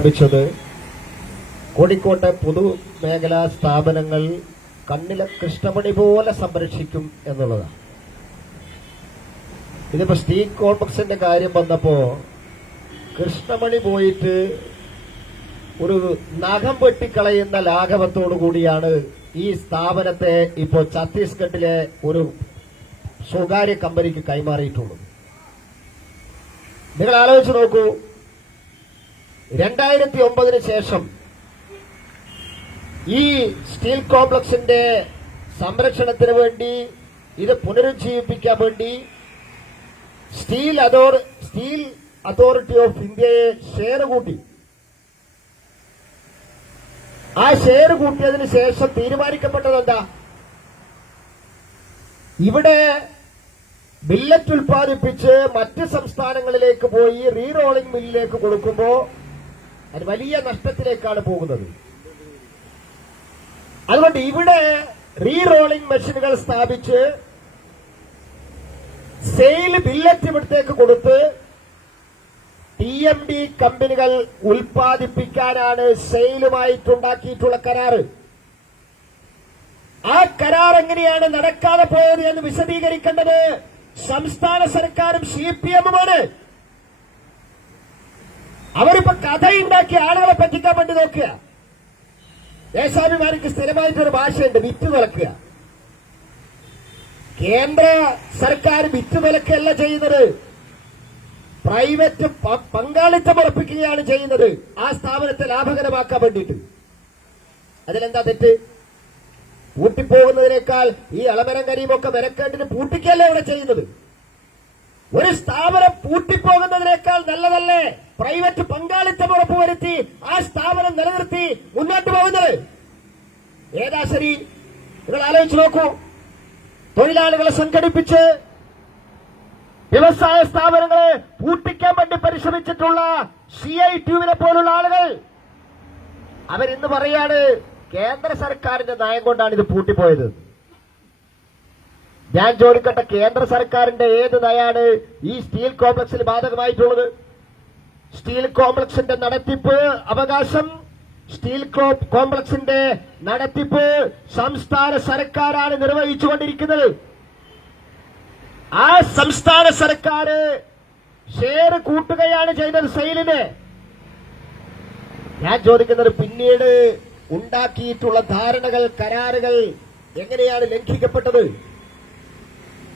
സ്ഥാപിച്ചത് കോഴിക്കോട്ടെ പൊതുമേഖലാ സ്ഥാപനങ്ങൾ കണ്ണിലെ കൃഷ്ണമണി പോലെ സംരക്ഷിക്കും എന്നുള്ളതാണ്. ഇതിപ്പോ സ്റ്റീൽ കോംപ്ലക്സിന്റെ കാര്യം വന്നപ്പോ കൃഷ്ണമണി പോയിട്ട് ഒരു നഖം വെട്ടിക്കളയുന്ന ലാഘവത്തോടു കൂടിയാണ് ഈ സ്ഥാപനത്തെ ഇപ്പോൾ ഛത്തീസ്ഗഡിലെ ഒരു സ്വകാര്യ കമ്പനിക്ക് കൈമാറിയിട്ടുള്ളത്. നിങ്ങൾ ആലോചിച്ച് നോക്കൂ, 2009 ശേഷം ഈ സ്റ്റീൽ കോംപ്ലക്സിന്റെ സംരക്ഷണത്തിന് വേണ്ടി, ഇത് പുനരുജ്ജീവിപ്പിക്കാൻ വേണ്ടി സ്റ്റീൽ അതോറിറ്റി ഓഫ് ഇന്ത്യയെ ഷെയർ കൂട്ടി. ആ ഷെയർ കൂട്ടിയതിന് ശേഷം തീരുമാനിക്കപ്പെട്ടത് എന്താ? ഇവിടെ ബില്ലറ്റ് ഉൽപ്പാദിപ്പിച്ച് മറ്റ് സംസ്ഥാനങ്ങളിലേക്ക് പോയി റീറോളിംഗ് മില്ലിലേക്ക് കൊടുക്കുമ്പോൾ അത് വലിയ നഷ്ടത്തിലേക്കാണ് പോകുന്നത്. അതുകൊണ്ട് ഇവിടെ റീറോളിംഗ് മെഷീനുകൾ സ്ഥാപിച്ച് സെയിൽ ബില്ലറ്റ് ഇവിടത്തേക്ക് കൊടുത്ത് TMD കമ്പനികൾ ഉൽപ്പാദിപ്പിക്കാനാണ് സെയിലുമായിട്ടുണ്ടാക്കിയിട്ടുള്ള കരാറ്. ആ കരാർ എങ്ങനെയാണ് നടക്കാതെ പോയത് എന്ന് വിശദീകരിക്കേണ്ടത് സംസ്ഥാന സർക്കാരും CPM-ഉമാണ്. അവരിപ്പോ കഥയുണ്ടാക്കി ആളുകളെ പറ്റിക്കാൻ വേണ്ടി നോക്കുക. ദേശാഭിമാനിക്ക് സ്ഥിരമായിട്ടൊരു ഭാഷയുണ്ട്, വിറ്റ് വിലക്കുക. കേന്ദ്ര സർക്കാർ വിറ്റ് വിലക്കല്ല ചെയ്യുന്നത്, പ്രൈവറ്റ് പങ്കാളിത്തം ഉറപ്പിക്കുകയാണ് ചെയ്യുന്നത് ആ സ്ഥാപനത്തെ ലാഭകരമാക്കാൻ വേണ്ടിയിട്ട്. അതിലെന്താ തെറ്റ്? പൂട്ടിപ്പോകുന്നതിനേക്കാൾ ഈ അളമരം കരിയുമൊക്കെ വിലക്കേണ്ടിന് പൂട്ടിക്കല്ലേ ഇവിടെ ചെയ്യുന്നത്. ഒരു സ്ഥാപനം പൂട്ടിപ്പോകുന്നതിനേക്കാൾ നല്ലതല്ലേ പ്രൈവറ്റ് പങ്കാളിത്തം ഉറപ്പുവരുത്തി ആ സ്ഥാപനം നിലനിർത്തി മുന്നോട്ട് പോകുന്നത്? ഏതാ ശരി? നിങ്ങൾ ആലോചിച്ച് നോക്കൂ. തൊഴിലാളികളെ സംഘടിപ്പിച്ച് വ്യവസായ സ്ഥാപനങ്ങളെ പൂട്ടിക്കാൻ വേണ്ടി പരിശ്രമിച്ചിട്ടുള്ള CITU-വിനെ പോലുള്ള ആളുകൾ അവരിന്ന് പറയാണ് കേന്ദ്ര സർക്കാരിന്റെ നയം കൊണ്ടാണ് ഇത് പൂട്ടിപ്പോയത്. ഞാൻ ചോദിക്കട്ടെ, കേന്ദ്ര സർക്കാരിന്റെ ഏത് നയാണ് ഈ സ്റ്റീൽ കോംപ്ലക്സിൽ ബാധകമായിട്ടുള്ളത്? സ്റ്റീൽ കോംപ്ലക്സിന്റെ നടത്തിപ്പ് അവകാശം, സ്റ്റീൽ കോംപ്ലക്സിന്റെ നടത്തിപ്പ് സംസ്ഥാന സർക്കാരാണ് നിർവഹിച്ചുകൊണ്ടിരിക്കുന്നത്. ആ സംസ്ഥാന സർക്കാർ ഷെയർ കൂട്ടുകയാണ് ചെയ്തത് സെയിലിന്. ഞാൻ ചോദിക്കുന്നത്, പിന്നീട് ഉണ്ടാക്കിയിട്ടുള്ള ധാരണകൾ, കരാറുകൾ എങ്ങനെയാണ് ലംഘിക്കപ്പെട്ടത്?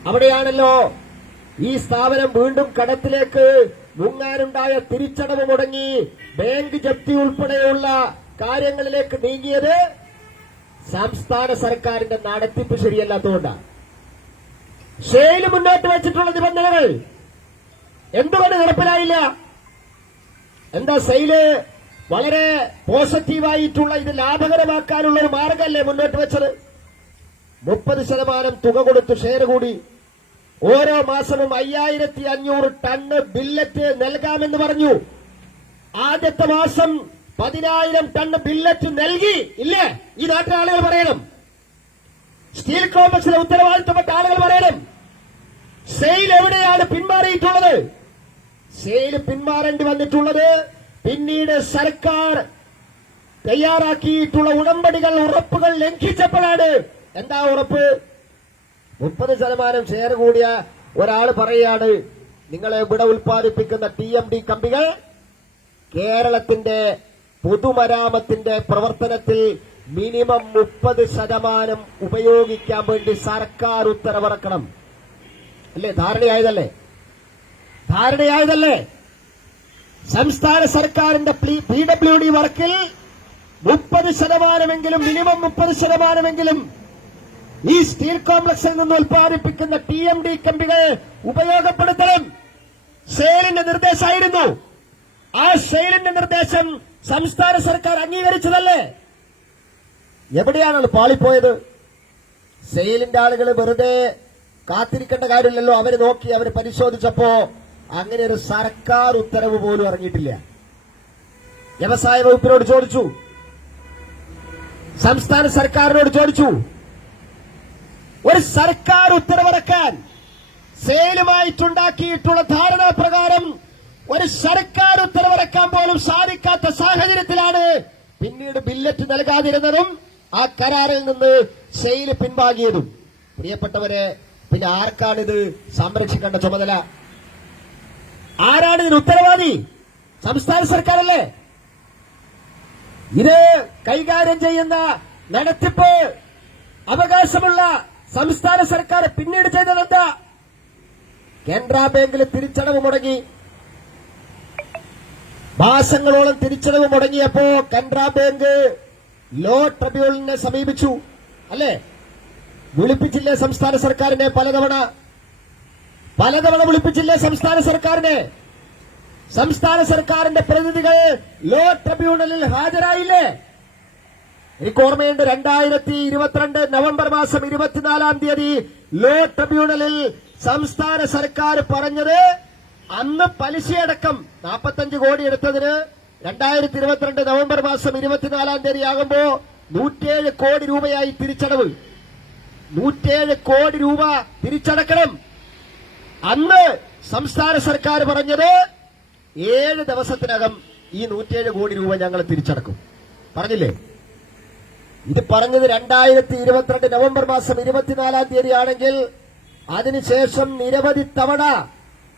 അവിടെയാണല്ലോ ഈ സ്ഥാപനം വീണ്ടും കടത്തിലേക്ക് മുങ്ങാനുണ്ടായ തിരിച്ചടവ് മുടങ്ങി ബാങ്ക് ജപ്തി ഉൾപ്പെടെയുള്ള കാര്യങ്ങളിലേക്ക് നീങ്ങിയത് സംസ്ഥാന സർക്കാരിന്റെ നടത്തിപ്പ് ശരിയല്ലാത്തതുകൊണ്ടാണ്. സെയിൽ മുന്നോട്ട് വെച്ചിട്ടുള്ള നിബന്ധനകൾ എന്തുകൊണ്ട് നടപ്പിലായില്ല? എന്താ സെയില് വളരെ പോസിറ്റീവായിട്ടുള്ള, ഇത് ലാഭകരമാക്കാനുള്ള ഒരു മാർഗമല്ലേ മുന്നോട്ട് വെച്ചത്? 30% തുക കൊടുത്ത് ഷെയർ കൂടി ഓരോ മാസവും 5500 ടണ്ണ് ബില്ലറ്റ് നൽകാമെന്ന് പറഞ്ഞു. ആദ്യത്തെ മാസം 10,000 ടണ്ണ് ബില്ലറ്റ് നൽകി. ഇല്ലേ? ഈ നാട്ടിലെ ആളുകൾ പറയണം, സ്റ്റീൽ കോംപ്ലക്സിലെ ഉത്തരവാദിത്തപ്പെട്ട ആളുകൾ പറയണം. സെയിൽ എവിടെയാണ് പിന്മാറിയിട്ടുള്ളത്? സെയിൽ പിന്മാറേണ്ടി വന്നിട്ടുള്ളത് പിന്നീട് സർക്കാർ തയ്യാറാക്കിയിട്ടുള്ള ഉടമ്പടികൾ, ഉറപ്പുകൾ ലംഘിച്ചപ്പോഴാണ്. എന്താ ഉറപ്പ്? 30% ഷെയർ കൂടിയ ഒരാൾ പറയുകയാണ്, നിങ്ങളെ ഇവിടെ ഉൽപ്പാദിപ്പിക്കുന്ന TMD കമ്പനികൾ കേരളത്തിന്റെ പൊതുമരാമത്തിന്റെ പ്രവർത്തനത്തിൽ മിനിമം 30% ഉപയോഗിക്കാൻ വേണ്ടി സർക്കാർ ഉത്തരവിറക്കണം. അല്ലേ? ധാരണയായതല്ലേ? സംസ്ഥാന സർക്കാരിന്റെ PWD വർക്കിൽ 30%, മിനിമം 30% ഈ സ്റ്റീൽ കോംപ്ലക്സിൽ നിന്ന് ഉൽപ്പാദിപ്പിക്കുന്ന TMD കമ്പനികൾ ഉപയോഗപ്പെടുത്തണം. സെയിലിന്റെ നിർദ്ദേശമായിരുന്നു. ആ സെയിലിന്റെ നിർദ്ദേശം സംസ്ഥാന സർക്കാർ അംഗീകരിച്ചതല്ലേ? എവിടെയാണ് പാളിപ്പോയത്? സെയിലിന്റെ ആളുകൾ വെറുതെ കാത്തിരിക്കേണ്ട കാര്യമില്ലല്ലോ. അവര് നോക്കി, അവര് പരിശോധിച്ചപ്പോ അങ്ങനെ ഒരു സർക്കാർ ഉത്തരവ് പോലും ഇറങ്ങിയിട്ടില്ല. വ്യവസായ വകുപ്പിനോട് ചോദിച്ചു, സംസ്ഥാന സർക്കാരിനോട് ചോദിച്ചു, ഒരു സർക്കാർ ഉത്തരവിറക്കാൻ സെയിലുമായിട്ടുണ്ടാക്കിയിട്ടുള്ള ധാരണാപ്രകാരം ഒരു സർക്കാർ ഉത്തരവിറക്കാൻ പോലും സാധിക്കാത്ത സാഹചര്യത്തിലാണ് പിന്നീട് ബില്ലറ്റ് നൽകാതിരുന്നതും ആ കരാറിൽ നിന്ന് സെയിൽ പിൻവാങ്ങിയതും. പ്രിയപ്പെട്ടവരെ, പിന്നെ ആർക്കാണിത് സംരക്ഷിക്കേണ്ട ചുമതല? ആരാണ് ഇതിന് ഉത്തരവാദി? സംസ്ഥാന സർക്കാരല്ലേ? ഇത് കൈകാര്യം ചെയ്യുന്ന നടത്തിപ്പ് അവകാശമുള്ള സംസ്ഥാന സർക്കാർ പിന്നീട് ചെയ്തതെന്താ? കാനറ ബാങ്കിൽ തിരിച്ചടവ് മുടങ്ങി. മാസങ്ങളോളം തിരിച്ചടവ് മുടങ്ങിയപ്പോ കാനറ ബാങ്ക് ലോ ട്രിബ്യൂണലിനെ സമീപിച്ചു, അല്ലേ? വിളിപ്പിച്ചില്ലേ സംസ്ഥാന സർക്കാരിനെ? പലതവണ വിളിപ്പിച്ചില്ലേ സംസ്ഥാന സർക്കാരിനെ? സംസ്ഥാന സർക്കാരിന്റെ പ്രതിനിധികൾ ലോ ട്രിബ്യൂണലിൽ ഹാജരായില്ലേ? എനിക്ക് ഓർമ്മയുണ്ട്, 2022 നവംബർ മാസം 24 തീയതി ലോ ട്രിബ്യൂണലിൽ സംസ്ഥാന സർക്കാർ പറഞ്ഞത് അന്ന് പലിശയടക്കം 45 കോടി എടുത്തതിന് 2022 നവംബർ മാസം 24 തീയതി ആകുമ്പോ 107 കോടി രൂപയായി തിരിച്ചടവ്. 107 കോടി രൂപ തിരിച്ചടക്കണം. അന്ന് സംസ്ഥാന സർക്കാർ പറഞ്ഞത് 7 ദിവസത്തിനകം ഈ 107 കോടി രൂപ ഞങ്ങൾ തിരിച്ചടക്കും പറഞ്ഞില്ലേ? ഇത് പറഞ്ഞത് 2022 നവംബർ മാസം 24 തീയതി ആണെങ്കിൽ അതിനുശേഷം നിരവധി തവണ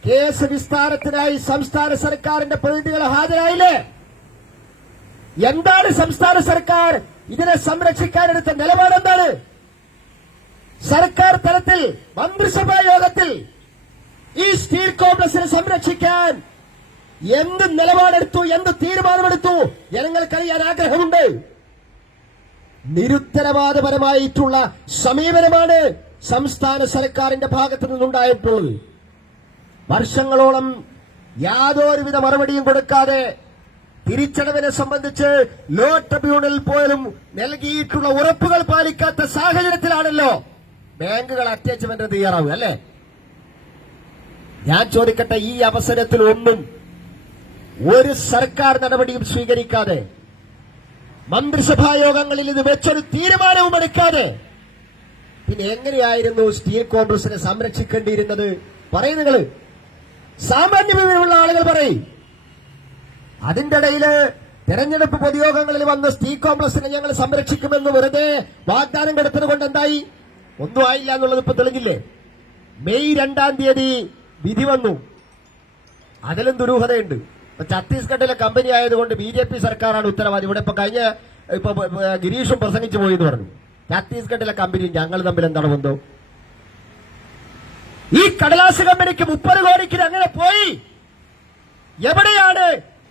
കേസ് വിസ്താരത്തിനായി സംസ്ഥാന സർക്കാരിന്റെ പ്രതിനിധികൾ ഹാജരായില്ലേ? എന്താണ് സംസ്ഥാന സർക്കാർ ഇതിനെ സംരക്ഷിക്കാനെടുത്ത നിലപാടെന്താണ്? സർക്കാർ തലത്തിൽ മന്ത്രിസഭാ യോഗത്തിൽ ഈ സ്റ്റീൽ കോംപ്ലക്സിനെ സംരക്ഷിക്കാൻ എന്ത് നിലപാടെടുത്തു, എന്ത് തീരുമാനമെടുത്തു ജനങ്ങൾക്കറിയാൻ ആഗ്രഹമുണ്ട്. നിരുത്തരവാദപരമായിട്ടുള്ള സമീപനമാണ് സംസ്ഥാന സർക്കാരിന്റെ ഭാഗത്തു നിന്നുണ്ടായിട്ടുള്ളത്. വർഷങ്ങളോളം യാതൊരുവിധ മറുപടിയും കൊടുക്കാതെ തിരിച്ചടവിനെ സംബന്ധിച്ച് ലോ ട്രിബ്യൂണലിൽ പോലും നൽകിയിട്ടുള്ള ഉറപ്പുകൾ പാലിക്കാത്ത സാഹചര്യത്തിലാണല്ലോ ബാങ്കുകൾ അറ്റാച്ച്മെന്റ് തയ്യാറാവുക, അല്ലേ? ഞാൻ ചോദിക്കട്ടെ, ഈ അവസരത്തിൽ ഒന്നും ഒരു സർക്കാർ നടപടിയും സ്വീകരിക്കാതെ, മന്ത്രിസഭാ യോഗങ്ങളിൽ ഇത് വെച്ചൊരു തീരുമാനവും എടുക്കാതെ പിന്നെ എങ്ങനെയായിരുന്നു സ്റ്റീൽ കോംപ്ലക്സിനെ സംരക്ഷിക്കേണ്ടിയിരുന്നത്? പറയും നിങ്ങൾ, സാമാന്യ വിവരമുള്ള ആളുകൾ പറയും. അതിന്റെ ഇടയില് തെരഞ്ഞെടുപ്പ് പൊതുയോഗങ്ങളിൽ വന്ന് സ്റ്റീൽ കോംപ്ലക്സിനെ ഞങ്ങൾ സംരക്ഷിക്കുമെന്ന് വെറുതെ വാഗ്ദാനം കൊടുത്തത് കൊണ്ട് എന്തായി? ഒന്നും ആയില്ല എന്നുള്ളത് ഇപ്പൊ തെളിഞ്ഞില്ലേ? മെയ് 2 തീയതി വിധി വന്നു. അതിലും ദുരൂഹതയുണ്ട്. ഇപ്പൊ ഛത്തീസ്ഗഡിലെ കമ്പനി ആയതുകൊണ്ട് BJP സർക്കാരാണ് ഉത്തരവാദി. ഇവിടെ ഇപ്പൊ ഗിരീഷും പ്രസംഗിച്ചു പോയി എന്ന് പറഞ്ഞു. ഛത്തീസ്ഗഡിലെ കമ്പനി ഞങ്ങൾ തമ്മിൽ എന്താണ് ബന്ധം? ഈ കടലാസ് കമ്പനിക്ക് 30 കോടിക്ക് അങ്ങനെ പോയി. എവിടെയാണ്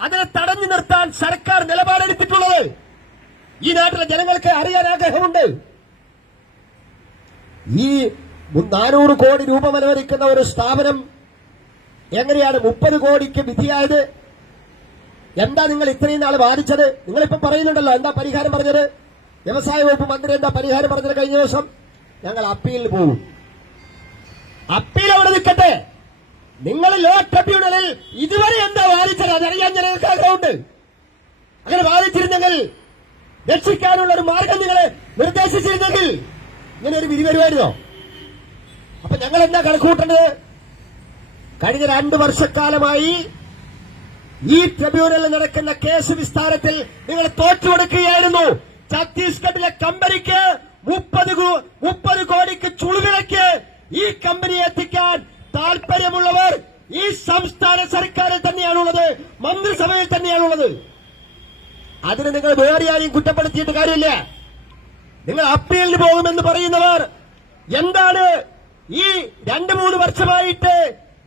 അതിനെ തടഞ്ഞു നിർത്താൻ സർക്കാർ നിലപാടെടുത്തിട്ടുള്ളത്? ഈ നാട്ടിലെ ജനങ്ങൾക്ക് അറിയാൻ ആഗ്രഹമുണ്ട്. ഈ 400 കോടി രൂപ അനുവദിക്കുന്ന ഒരു സ്ഥാപനം എങ്ങനെയാണ് 30 കോടിക്ക് വിധിയായത്? എന്താ നിങ്ങൾ ഇത്രയും നാൾ വാദിച്ചത്? നിങ്ങളിപ്പോ പറയുന്നുണ്ടല്ലോ, എന്താ പരിഹാരം പറഞ്ഞത്? വ്യവസായ വകുപ്പ് മന്ത്രി എന്താ പരിഹാരം പറഞ്ഞത്? കഴിഞ്ഞ ദിവസം ഞങ്ങൾ അപ്പീലിൽ പോകും. അപ്പീൽ അവിടെ നിൽക്കട്ടെ. നിങ്ങൾ ലോ ട്രിബ്യൂണലിൽ ഇതുവരെ എന്താ വാദിച്ചത്? അതറിയാൻ ജനങ്ങൾക്ക് ആഗ്രഹമുണ്ട്. അങ്ങനെ വാദിച്ചിരുന്നെങ്കിൽ, രക്ഷിക്കാനുള്ള ഒരു മാർഗം നിങ്ങൾ നിർദ്ദേശിച്ചിരുന്നെങ്കിൽ ഇങ്ങനെ ഒരു വിധി വരുമായിരുന്നോ? അപ്പൊ ഞങ്ങൾ എന്താ കണക്കുകൂട്ടേണ്ടത്? കഴിഞ്ഞ 2 വർഷക്കാലമായി ഈ ട്രിബ്യൂണലിൽ നടക്കുന്ന കേസ് വിസ്താരത്തിൽ നിങ്ങൾ തോറ്റുകൊടുക്കുകയായിരുന്നു. ഛത്തീസ്ഗഡിലെ കമ്പനിക്ക് 30 കോടിക്ക് ചുളുവിലയ്ക്ക് ഈ കമ്പനിയെ എത്തിക്കാൻ താൽപര്യമുള്ളവർ ഈ സംസ്ഥാന സർക്കാരിൽ തന്നെയാണുള്ളത്, മന്ത്രിസഭയിൽ തന്നെയാണുള്ളത്. അതിന് നിങ്ങൾ വേറെ ആരെയും കുറ്റപ്പെടുത്തിയിട്ട് കാര്യമില്ല. നിങ്ങൾ അപ്പീലിന് പോകുമെന്ന് പറയുന്നവർ എന്താണ് ഈ 2-3 വർഷമായിട്ട്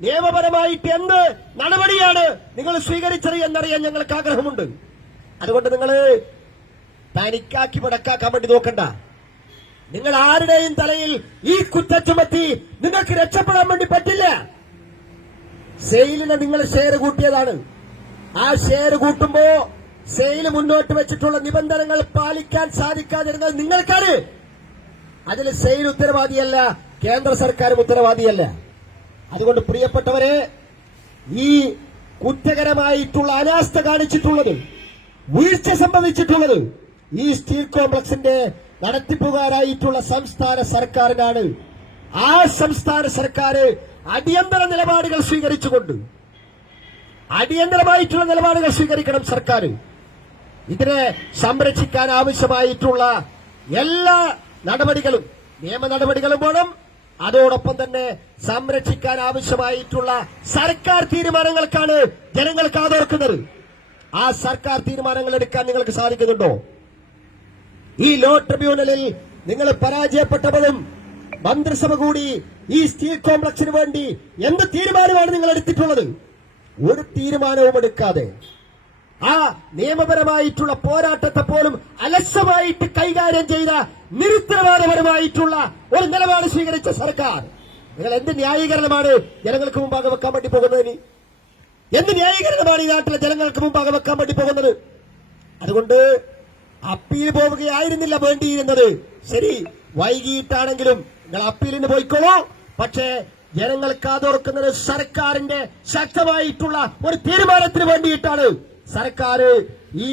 നിയമപരമായിട്ട് എന്ത് നടപടിയാണ് നിങ്ങൾ സ്വീകരിച്ചത് എന്നറിയാൻ ഞങ്ങൾക്ക് ആഗ്രഹമുണ്ട്. അതുകൊണ്ട് നിങ്ങൾ തനിക്കാക്കി പടക്കാക്കാൻ വേണ്ടി നോക്കണ്ട. നിങ്ങൾ ആരുടെയും തലയിൽ ഈ കുറ്റം ചുമത്തി നിങ്ങൾക്ക് രക്ഷപ്പെടാൻ വേണ്ടി പറ്റില്ല. സെയിലിന് നിങ്ങൾ ഷെയർ കൂട്ടിയതാണ്. ആ ഷെയർ കൂട്ടുമ്പോ സെയിൽ മുന്നോട്ട് വെച്ചിട്ടുള്ള നിബന്ധനകൾ പാലിക്കാൻ സാധിക്കാതിരുന്നത് നിങ്ങൾക്കാണ്. അതിൽ സെയിൽ ഉത്തരവാദിയല്ല, കേന്ദ്ര സർക്കാരും ഉത്തരവാദിയല്ല. അതുകൊണ്ട് പ്രിയപ്പെട്ടവരെ, ഈ കുറ്റകരമായിട്ടുള്ള അനാസ്ഥ കാണിച്ചിട്ടുള്ളത്, വീഴ്ച സംഭവിച്ചിട്ടുള്ളത് ഈ സ്റ്റീൽ കോംപ്ലക്സിന്റെ നടത്തിപ്പുകാരായിട്ടുള്ള സംസ്ഥാന സർക്കാരിനാണ്. ആ സംസ്ഥാന സർക്കാർ അടിയന്തര നിലപാടുകൾ സ്വീകരിച്ചുകൊണ്ട് അടിയന്തരമായിട്ടുള്ള നിലപാടുകൾ സ്വീകരിക്കണം സർക്കാർ. ഇതിനെ സംരക്ഷിക്കാൻ ആവശ്യമായിട്ടുള്ള എല്ലാ നടപടികളും നിയമ നടപടികളും വേണം. അതോടൊപ്പം തന്നെ സംരക്ഷിക്കാൻ ആവശ്യമായിട്ടുള്ള സർക്കാർ തീരുമാനങ്ങൾക്കാണ് ജനങ്ങൾ കാതോർക്കുന്നത്. ആ സർക്കാർ തീരുമാനങ്ങൾ എടുക്കാൻ നിങ്ങൾക്ക് സാധിക്കുന്നുണ്ടോ? ഈ ലോ ട്രിബ്യൂണലിൽ നിങ്ങൾ പരാജയപ്പെട്ടപ്പോഴും മന്ത്രിസഭ കൂടി ഈ സ്റ്റീൽ കോംപ്ലക്സിന് വേണ്ടി എന്ത് തീരുമാനമാണ് നിങ്ങൾ എടുത്തിട്ടുള്ളത്? ഒരു തീരുമാനവും എടുക്കാതെ ആ നിയമപരമായിട്ടുള്ള പോരാട്ടത്തെ പോലും അലസമായിട്ട് കൈകാര്യം ചെയ്ത നിരുത്തരവാദപരമായിട്ടുള്ള ഒരു നിലപാട് സ്വീകരിച്ച സർക്കാർ, നിങ്ങൾ എന്ത് ന്യായീകരണമാണ് ജനങ്ങൾക്ക് മുമ്പാകെ വെക്കാൻ വേണ്ടി പോകുന്നതിന്? എന്ത് ന്യായീകരണമാണ് ഈ നാട്ടിലെ ജനങ്ങൾക്ക് മുമ്പാകെ വെക്കാൻ വേണ്ടി പോകുന്നത്? അതുകൊണ്ട് അപ്പീൽ പോവുകയായിരുന്നില്ല വേണ്ടിയിരുന്നത്. ശരി, വൈകിട്ടാണെങ്കിലും നിങ്ങൾ അപ്പീലിന് പോയിക്കോളൂ. പക്ഷേ ജനങ്ങൾ കാതോർക്കുന്നത് സർക്കാരിന്റെ ശക്തമായിട്ടുള്ള ഒരു തീരുമാനത്തിന് വേണ്ടിയിട്ടാണ്. സർക്കാർ ഈ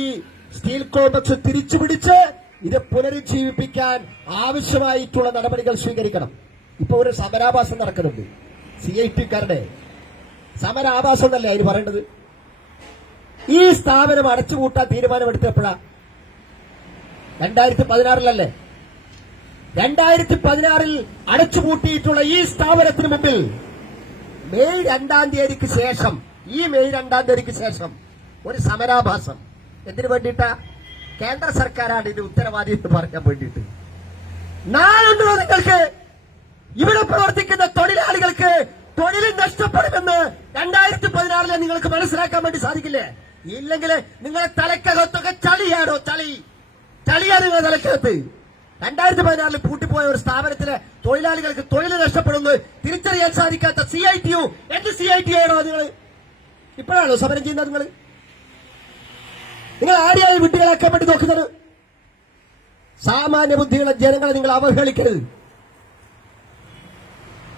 സ്റ്റീൽ കോംപ്ലക്സ് തിരിച്ചുപിടിച്ച് ഇത് പുനരുജ്ജീവിപ്പിക്കാൻ ആവശ്യമായിട്ടുള്ള നടപടികൾ സ്വീകരിക്കണം. ഇപ്പൊ ഒരു സമരാഭാസം നടക്കുന്നുണ്ട്. CIT-കാരുടെ സമരാഭാസം എന്നല്ലേ അതിന് പറയേണ്ടത്? ഈ സ്ഥാപനം അടച്ചുപൂട്ടാൻ തീരുമാനമെടുത്തപ്പോഴാ 2016 2016 അടച്ചുപൂട്ടിയിട്ടുള്ള ഈ സ്ഥാപനത്തിന് മുമ്പിൽ മെയ് 2 തീയതിക്ക് ശേഷം ഒരു സമരാഭാസം എന്തിനു വേണ്ടിയിട്ടാ? കേന്ദ്ര സർക്കാരാണ് ഇതിന് ഉത്തരവാദി എന്ന് പറയാൻ വേണ്ടിയിട്ട്. നാളുണ്ടോ നിങ്ങൾക്ക്? ഇവിടെ പ്രവർത്തിക്കുന്ന തൊഴിലാളികൾക്ക് തൊഴിൽ നഷ്ടപ്പെടുമെന്ന് 2016 നിങ്ങൾക്ക് മനസ്സിലാക്കാൻ വേണ്ടി സാധിക്കില്ലേ? ഇല്ലെങ്കിൽ നിങ്ങളെ തലക്കകത്തൊക്കെ ചളിയാണോ? ചളിയാണ് നിങ്ങളുടെ തലക്കകത്ത്. 2016 പൂട്ടിപ്പോയ ഒരു സ്ഥാപനത്തിലെ തൊഴിലാളികൾക്ക് തൊഴിൽ നഷ്ടപ്പെടുന്നു തിരിച്ചറിയാൻ സാധിക്കാത്ത CITU എന്ത് CITU ആണോ നിങ്ങൾ? ഇപ്പോഴാണോ സമരം ചെയ്യുന്നത്? നിങ്ങൾ ആരെയാണ് വിട്ടുകളാക്കാൻ വേണ്ടി നോക്കുന്നത്? സാമാന്യ ബുദ്ധിയുള്ള ജനങ്ങളെ നിങ്ങൾ അവഹേളിക്കരുത്.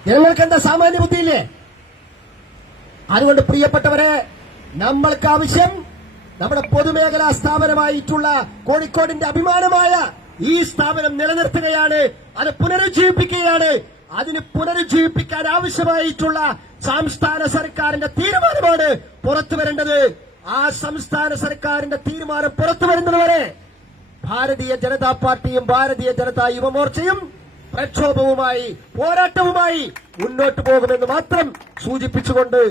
ജനങ്ങൾക്ക് എന്താ സാമാന്യ ബുദ്ധിയില്ലേ? അതുകൊണ്ട് പ്രിയപ്പെട്ടവരെ, നമ്മൾക്ക് ആവശ്യം നമ്മുടെ പൊതുമേഖലാ സ്ഥാപനമായിട്ടുള്ള കോഴിക്കോടിന്റെ അഭിമാനമായ ഈ സ്ഥാപനം നിലനിർത്തുകയാണ്, അത് പുനരുജ്ജീവിപ്പിക്കുകയാണ്. അതിന് പുനരുജ്ജീവിപ്പിക്കാൻ ആവശ്യമായിട്ടുള്ള സംസ്ഥാന സർക്കാരിന്റെ തീരുമാനമാണ് പുറത്തു വരേണ്ടത്. ആ സംസ്ഥാന സർക്കാരിന്റെ തീരുമാനം പുറത്തു വരുന്നതുവരെ ഭാരതീയ ജനതാ പാർട്ടിയും ഭാരതീയ ജനതാ യുവമോർച്ചയും പ്രക്ഷോഭവുമായി പോരാട്ടവുമായി മുന്നോട്ട് പോകുമെന്ന് മാത്രം സൂചിപ്പിച്ചുകൊണ്ട്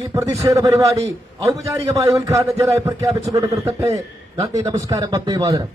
ഈ പ്രതിഷേധ പരിപാടി ഔപചാരികമായി ഉദ്ഘാടനം ചെയ്തതായി പ്രഖ്യാപിച്ചുകൊണ്ട് നിർത്തട്ടെ. നന്ദി, നമസ്കാരം, വന്ദേ മാതരം.